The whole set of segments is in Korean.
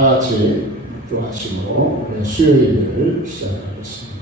다 같이 기도하시고 우리 수요 예배를 시작하겠습니다.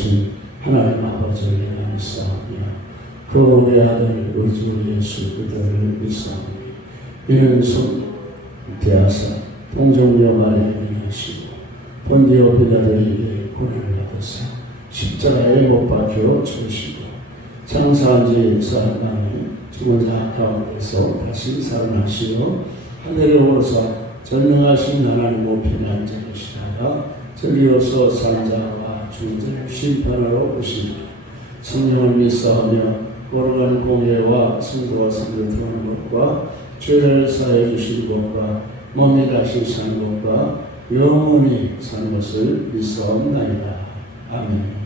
만드신 하나님 아버지를 향하사오며 그 외아들 우리 주 예수 그들을 믿사오니 이는 손 대하사 동정녀 마리아를 하시고 본디오 빌라도에게 고난을 받으사 십자가에 못 박혀 죽으시고 장사한 지 사흘 만에 죽은 자 가운데서 다시 살아나시어 하늘에 오르사 전능하신 하나님 우편에 앉아 계시다가 저리로서 산자 와 중자를 심판하러 오시니 성령을 믿사하며 오르간 공예와 승부와 성교토하는 것과 죄를 사해 주신 것과 몸이 다시 사는 것과 영원히 사는 것을 믿사옵나이다. 아멘.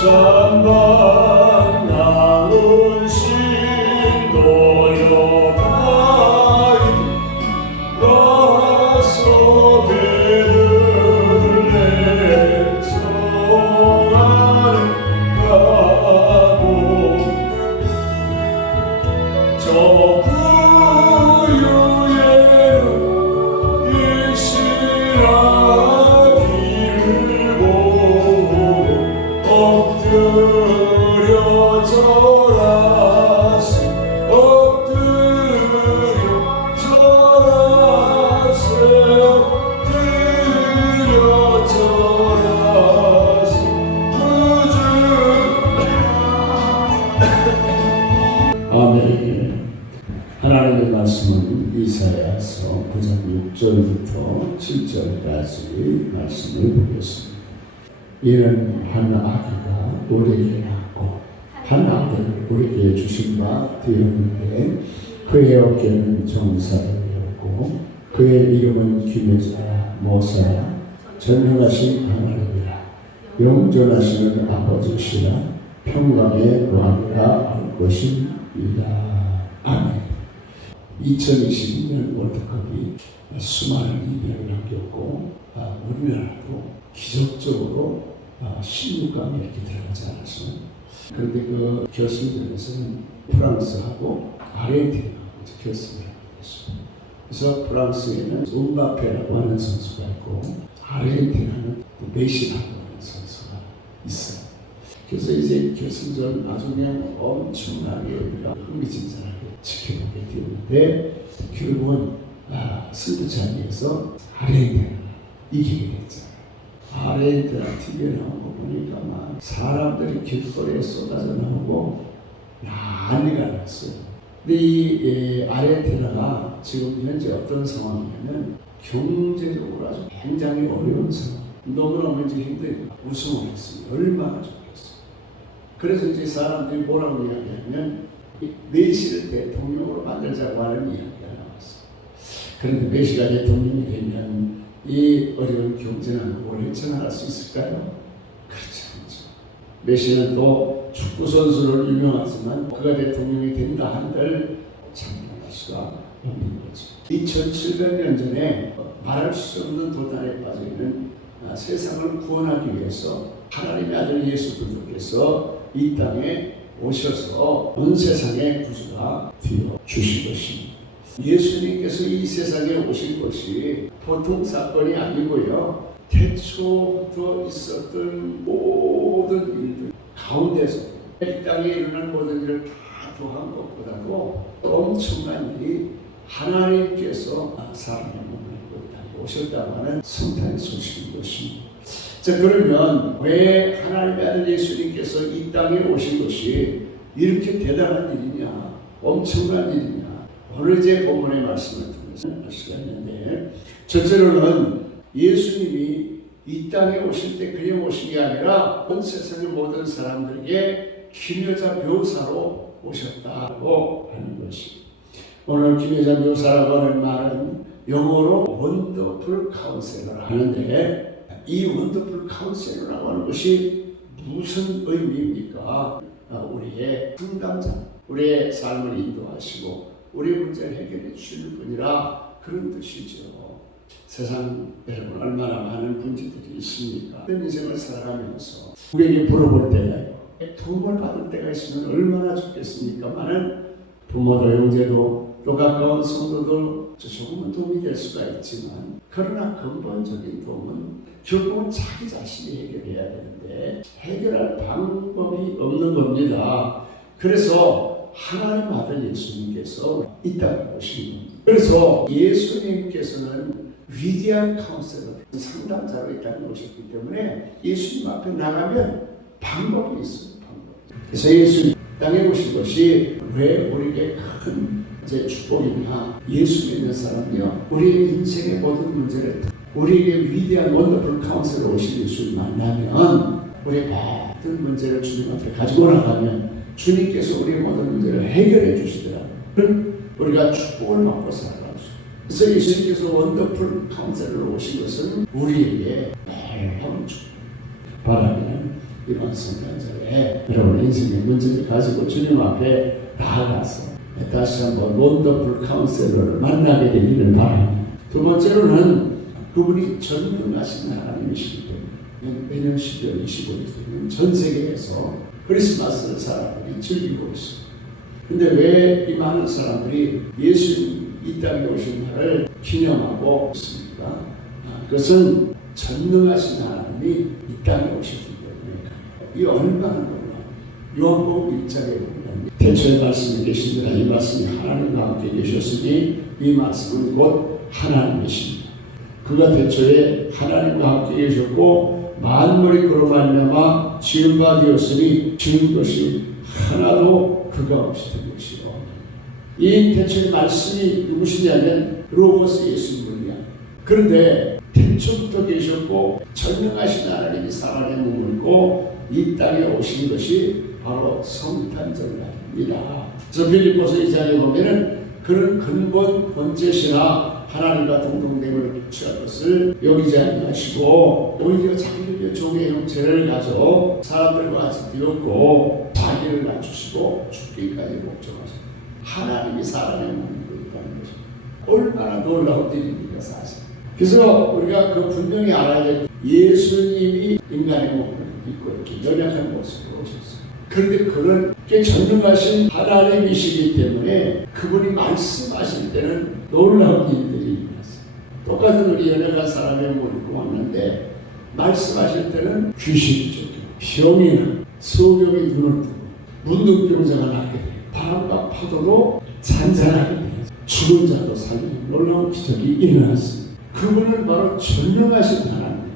천방 나온 신 도 7절까지 말씀을 보겠습니다. 이는 한 아기가 우리에게 낳고 한 아들을 우리에게 주신 바 되었는데 그의 어깨는 정사름이었고 그의 이름은 기묘자야 모사야 전능하신 하나님이라 영존하시는 아버지시라 평강의 왕이라 할 것입니다. 아멘. 2022년 월드컵이 수많은 이변을 남겼고 아, 우리나라도 기적적으로 아, 16강에 이렇게 들어가지 않았어요. 그런데 그 결승전에서는 프랑스하고 아르헨티나하고 결승을 하게 됐어요. 그래서 프랑스에는 음바페라고 하는 선수가 있고 아르헨티나는 그 메시라고 하는 선수가 있어요. 그래서 이제 결승전 아주 그냥 엄청나게 우리가 흥미진진하게 지켜보게 되었는데 결국은 아, 승부차기에서 아르헨티나가 이기게 됐잖아요. 아르헨티나 TV에 나온 거 보니까 막 사람들이 길거리에 쏟아져 나오고 난리가 났어요. 근데 이 예, 아르헨티나가 지금 현재 어떤 상황이냐면 경제적으로 아주 굉장히 어려운 상황. 너무너무 이제 힘들고 우승을 했어요. 얼마나 좋겠어요. 그래서 이제 사람들이 뭐라고 이야기하면 이 메시를 대통령으로 만들자고 하는 이야기가 나왔어요. 그런데 메시가 대통령이 되면 이 어려운 경제는 뭘 헤쳐나갈 수 있을까요? 그렇지 않죠. 메시는 또 축구 선수로 유명하지만 그가 대통령이 된다 한들 참여할 수가 없는 거죠. 2,700년 전에 말할 수 없는 도단에 빠져 있는 아, 세상을 구원하기 위해서 하나님의 아들 예수 그리스도께서 이 땅에 오셔서 온 세상의 구주가 되어 주신 것입니다. 예수님께서 이 세상에 오신 것이 보통 사건이 아니고요. 태초부터 있었던 모든 일들 가운데서 이 땅에 일어난 모든 일을 다 더한 것보다도 엄청난 일이 하나님께서 사람의 몸을 입고 오셨다고 하는 성탄의 소식인 것입니다. 자 그러면 왜 하나님의 아들 예수님께서 이 땅에 오신 것이 이렇게 대단한 일이냐, 엄청난 일이냐? 오늘 제 본문의 말씀을 통해서 알 수가 있는데 첫째로는 예수님이 이 땅에 오실 때 그냥 오신 게 아니라 온 세상의 모든 사람들에게 기여자 묘사로 오셨다고 하는 것이 오늘 기여자 묘사라고 하는 말은 영어로 원더풀 카운셀러라 하는데 이 원더풀 카운셀러라고 하는 것이 무슨 의미입니까? 아, 우리의 상담자, 우리의 삶을 인도하시고 우리의 문제를 해결해 주실 분이라 그런 뜻이죠. 세상 여러분 얼마나 많은 문제들이 있습니까? 그 인생을 살아가면서 우리에게 물어볼 때 도움을 받을 때가 있으면 얼마나 좋겠습니까? 많은 부모도 형제도 또 가까운 성도도 조금은 도움이 될 수가 있지만 그러나 근본적인 도움은 결국은 자기 자신이 해결해야 되는데 해결할 방법이 없는 겁니다. 그래서 하나님 아들 예수님께서 이 땅에 오신 겁니다. 그래서 예수님께서는 위대한 카운셀러, 상담자로 이 땅에 오셨기 때문에 예수님 앞에 나가면 방법이 있어요. 방법. 그래서 예수님 땅에 오신 것이 왜 우리에게 큰이 제 축복이냐? 예수 믿는 사람이요. 우리 인생의 모든 문제를 우리에게 위대한 원더풀 카운셀러 오신 예수를 만나면 우리의 모든 문제를 주님 앞에 가지고 나가면 주님께서 우리의 모든 문제를 해결해 주시더라고요. 그럼 우리가 축복을 받고 살아갈 수 그래서 예수님께서 원더풀 카운셀러로 오신 것은 우리에게 놀라운 축복. 바라기는 이번 성탄절에 여러분의 인생의 문제를 가지고 주님 앞에 나아가서 다시 한번 원더풀 카운셀러를 만나게 되기를 바랍니다. 두 번째로는 그분이 전능하신 하나님이시기 때문에 매년 12월 25일 되면 전 세계에서 크리스마스를 사람들이 즐기고 있습니다. 근데 왜 이 많은 사람들이 예수님 이 땅에 오신 날을 기념하고 있습니까? 아, 그것은 전능하신 하나님이 이 땅에 오셨기 때문에 이 얼마나 요한복음 1장에 보면 대초에 말씀이 계신지라 이 말씀이 하나님과 함께 계셨으니 이 말씀은 곧 하나님이십니다. 그가 대초에 하나님과 함께 계셨고 만물이 그로 말미암아 지은 바 되었으니 지은 것이 하나도 그가 없이 된 것이요. 이 대초의 말씀이 누구시냐면 로고스 예수님이야. 그런데 태초부터 계셨고 전능하신 하나님이 사람의 몸을 입고 이 땅에 오신 것이 바로 성탄절날입니다. 저 빌립보서 2장에 보면은 그런 근본 번제시나 하나님과 동등됨을 취할 것을 여기지 아니하시고 오히려 자기의 종의 형체를 가져 사람들과 같이 되었고 자기를 낮추시고 죽기까지 목적하셨다. 하나님이 사람의 몸을 입고 있다는 것입니다. 얼마나 놀라운 일입니까 사실. 그래서 우리가 그 분명히 알아야 될 예수님이 인간의 몸을 입고 이렇게 연약한 모습으로 오셨어요. 그런데 그런 게 전능하신 하나님이시기 때문에 그분이 말씀하실 때는 놀라운 일들이 일어났어요. 똑같은 우리 연약한 사람의 입고 왔는데 말씀하실 때는 귀신이 쫓겨 병이나 소경이 눈을 뜨고 문둥병자가 낫게 돼요. 바람과 파도로 잔잔하게 돼요. 죽은 자도 살리는 놀라운 기적이 일어났습니다. 그분은 바로 전능하신 하나님.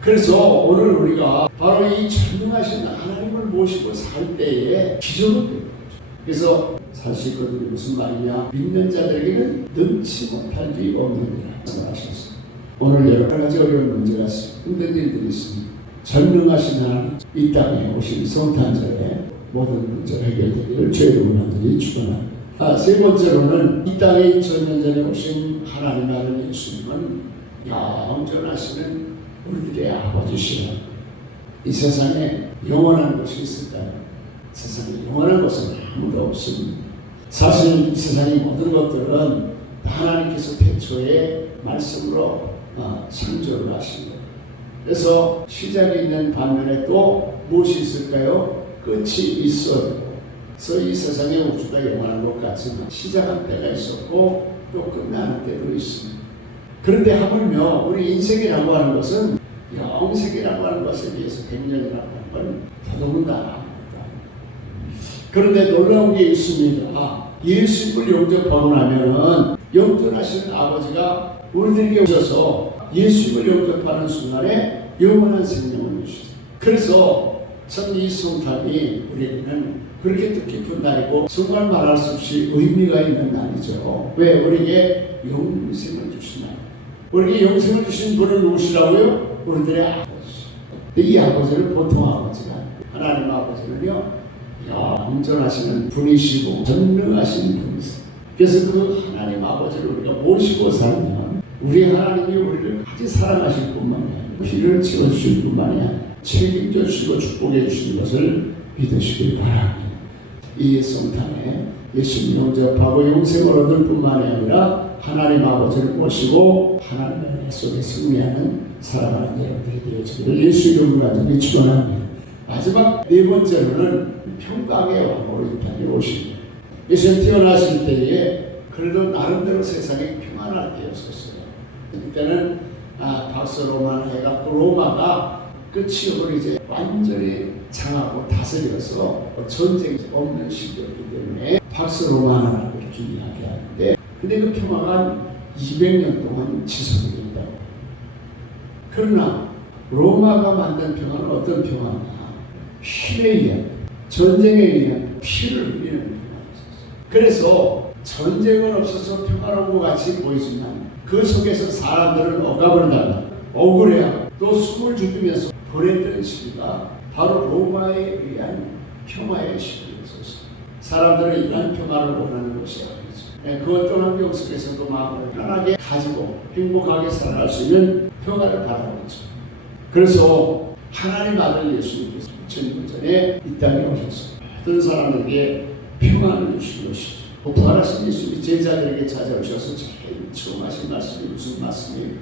그래서 오늘 우리가 바로 이 전능하신 하나님을 모시고 살 때에 기적을 배우는 거죠. 그래서 살 수 있거든요. 무슨 말이냐? 믿는 자들에게는 능치 못할 일이 없느니라 말씀하셨어요. 오늘 여러 가지 어려운 문제가 있습니다. 힘든 일들이 있습니다. 전능하신 하나님 이 땅에 오신 성탄절에 모든 문제가 해결되기를 죄를 원하들이 축원합니다. 아, 세 번째로는 이 땅에 2000년 전에 오신 하나님 아들 예수님은 영전하시는 우리들의 아버지시라. 이 세상에 영원한 것이 있을까요? 세상에 영원한 것은 아무도 없습니다. 사실 이 세상의 모든 것들은 하나님께서 태초에 말씀으로 어, 창조를 하신 거예요. 그래서 시작이 있는 반면에 또 무엇이 있을까요? 끝이 있어요. 그래서 이 세상의 우주가 영원한 것 같지만 시작한 때가 있었고 또 끝나는 때도 있습니다. 그런데 하물며 우리 인생이라고 하는 것은 영생이라고 하는 것에 비해서 100년이라고 하는 건 더더군다나 그런데 놀라운 게 있습니다. 예수님을 영접하고 나면은 영존하시는 아버지가 우리들에게 오셔서 예수님을 영접하는 순간에 영원한 생명을 주시죠. 그래서 참 이 성탄이 우리에게는 그렇게 뜻깊은 날이고 정말 말할 수 없이 의미가 있는 날이죠. 왜 우리에게 영생을 날. 우리에게 영생을 주신 분은 누구시라고요? 우리들의 아버지. 이 아버지는 보통 아버지가. 하나님 아버지는요, 영전하시는 분이시고 전능하신 분이세요. 그래서 그 하나님 아버지를 우리가 모시고 살면 우리 하나님이 우리를 아주 사랑하실 뿐만이 아니라 피를 채워주실 뿐만이 아니라 책임져 주시고 축복해 주시는 것을 믿으시길 바랍니다. 이 성탄에 예수님 영접하고 영생을 얻을 뿐만이 아니라 하나님 아버지를 모시고 하나님의 속에 승리하는 살아가는 여러분들이 되어지기를 예수 이름으로 간절히 축원합니다. 마지막 네 번째로는 평강의 왕으로 이 땅에 오십니다. 예수님 태어나실 때에 그래도 나름대로 세상이 평안할 때였었어요. 그때는 아, 박스 로마나 해갖고 로마가 끝이고 이제 완전히 장하고 다스려서 전쟁이 없는 시기였기 때문에 박스 로마나라고 이렇게 이야기하는데 근데 그 평화가 200년 동안 지속이 됐다고. 그러나 로마가 만든 평화는 어떤 평화냐? 힘에 의한 전쟁에 의한 피를 흘리는 평화였었어요. 그래서 전쟁은 없어서 평화로운 것 같이 보이지만 그 속에서 사람들은 억압을 당하고 억울해하고 또 숨을 죽이면서 보냈던 시기가 바로 로마에 의한 평화의 시기였었어요. 사람들은 이러한 평화를 원하는 것이 아니죠. 예, 그 어떤 환경 속에서도 마음을 편하게 가지고 행복하게 살아갈 수 있는 평화를 바라고 있죠. 그래서 하나님 아들 예수님께서 2000년 전에 이 땅에 오셔서 모든 사람에게 평안을 주신 것이죠. 또 부활하신 예수님이 제자들에게 찾아오셔서 처음 하신 말씀이 무슨 말씀이에요?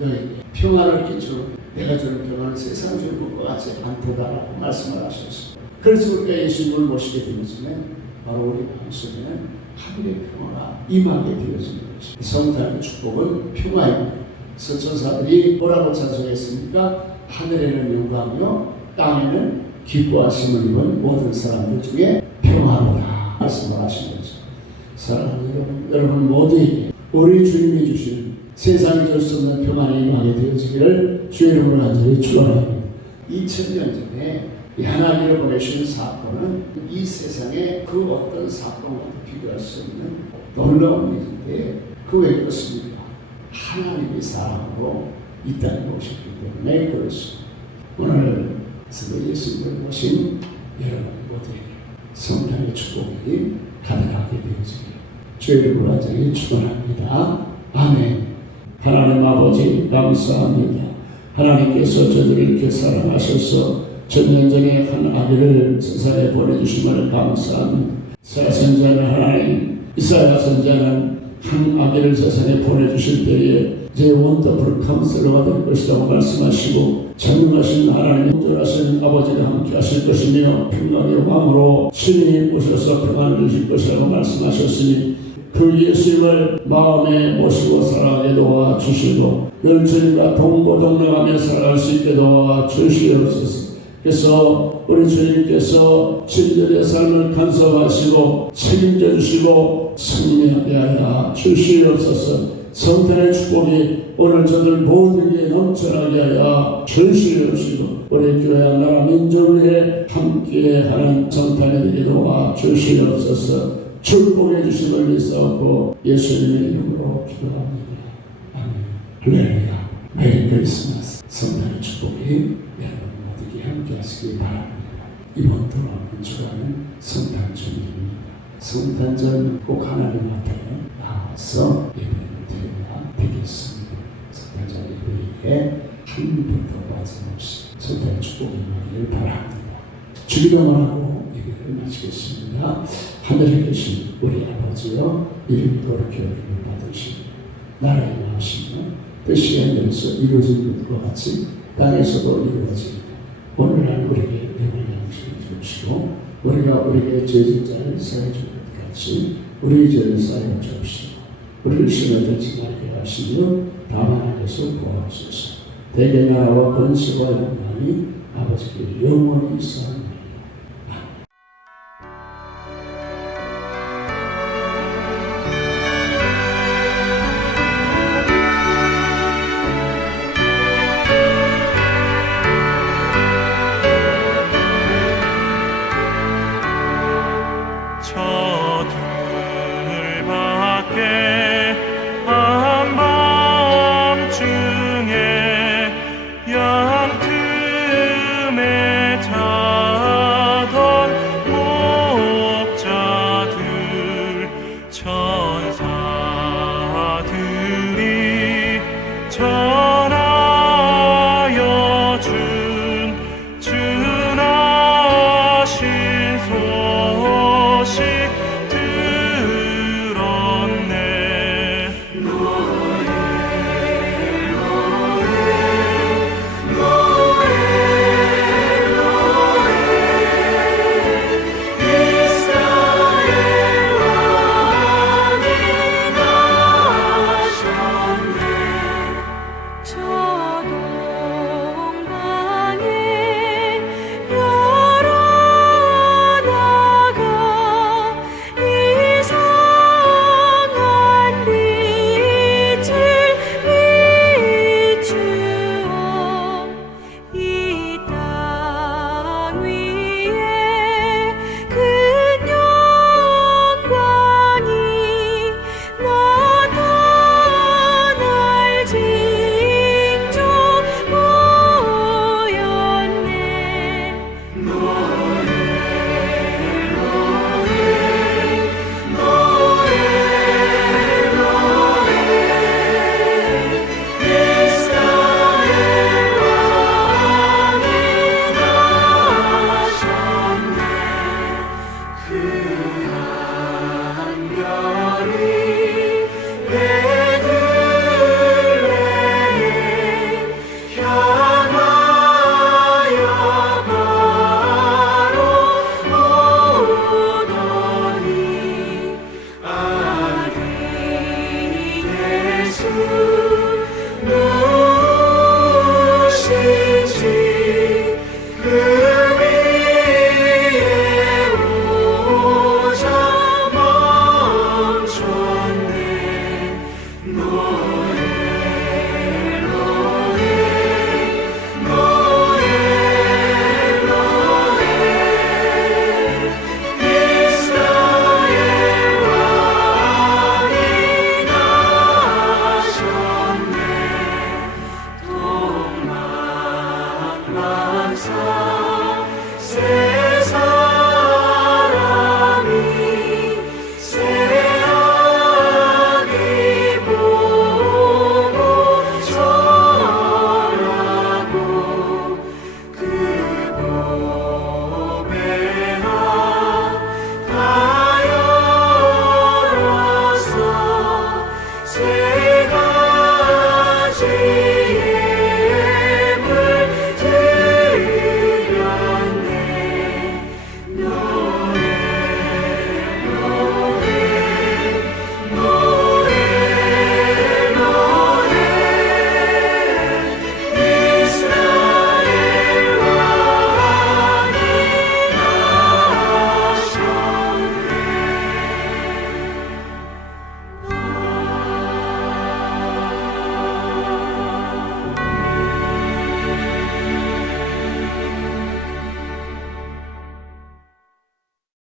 너에게 평안을 끼쳐 내가 주는 평안은 세상 주는 것과 같지 않도다라고 말씀을 하셨어요. 그래서 우리가 예수님을 모시게 되어지면 바로 우리 마음속에는 하늘의 평화가 임하게 되어지는 것이 성탄의 축복은 평화입니다. 서천사들이 뭐라고 찬송했습니까? 하늘에는 영광이요 땅에는 기뻐하심을 입은 모든 사람들 중에 평화로다 말씀을 하신 거죠. 사랑하는 여러분, 여러분 모두에게 우리 주님이 주신 세상에 줄 수 없는 평안이 임하게 되어지기를 주의 이름으로 간절히 축원합니다. 2000년 전에 이 하나님을 보내신 사건은 이 세상의 그 어떤 사건과 비교할 수 없는 놀라운 일인데 그왜 그렇습니까? 하나님이 사랑으로 이 땅에 오셨기 때문에 그렇습니다. 오늘 그 예수님을 모신 여러분 모두에게 성탄의 축복이 가득하게 되어지기를 주의 간절히 축원합니다. 아멘. 하나님 아버지 감사합니다. 하나님께서 저들을 이렇게 사랑하셔서 천년 전에 한 아기를 세상에 보내주심을 감사합니다. 사선자는 하나님, 이사야 선자는 한 아기를 세상에 보내주실 때에 제 원더풀 카운슬러가 될 것이라고 말씀하시고 전능하신 하나님 공존하신 아버지가 함께 하실 것이며 평강의 왕으로 신이 오셔서 평안을 주실 것이라고 말씀하셨으니 그 예수님을 마음에 모시고 살아가게 도와 주시고 열주님과 동고동락하며 살아갈 수 있게 도와 주시옵소서. 그래서 우리 주님께서 신들의 삶을 간섭하시고 책임져 주시고 승리하게 하여 주시옵소서. 성탄의 축복이 오늘 저들 모두에게 넘쳐나게 하여 주시옵시고 우리 교회 나라 민족 위에 함께하는 성탄이 되게 도와 주시옵소서. 축복해 주심을 믿사옵고 예수님의 이름으로 기도합니다. 아멘. 할렐루야. 메리 크리스마스. 성탄의 축복이 여러분 함께 하시기 바랍니다. 이번 돌아오는 주간은 성탄절입니다. 성탄절 꼭 하나님 앞에 나와서 예배를 드려야 되겠습니다. 성탄절 예배에 한 분도 빠짐없이 성탄의 축복이 임하기를 바랍니다. 주기도문 하고 예배를 마치겠습니다. 하늘에 계신 우리 아버지여 이름이 거룩히 여김을 받으시고 나라의 나시며 뜻이 하늘에서 이루어진 것과 같이 땅에서도 이루어지고 오늘날 우리에게 내일 양식을 주시고 우리가 우리에게 죄진 자를 사해 준것 같이 우리 죄를 사해 주옵시고 우리를 시험하지 말게 하시며 다만 안에서 구하옵소서. 대개 나라와 권세와 영광이 아버지께 영원히 있사옵나이다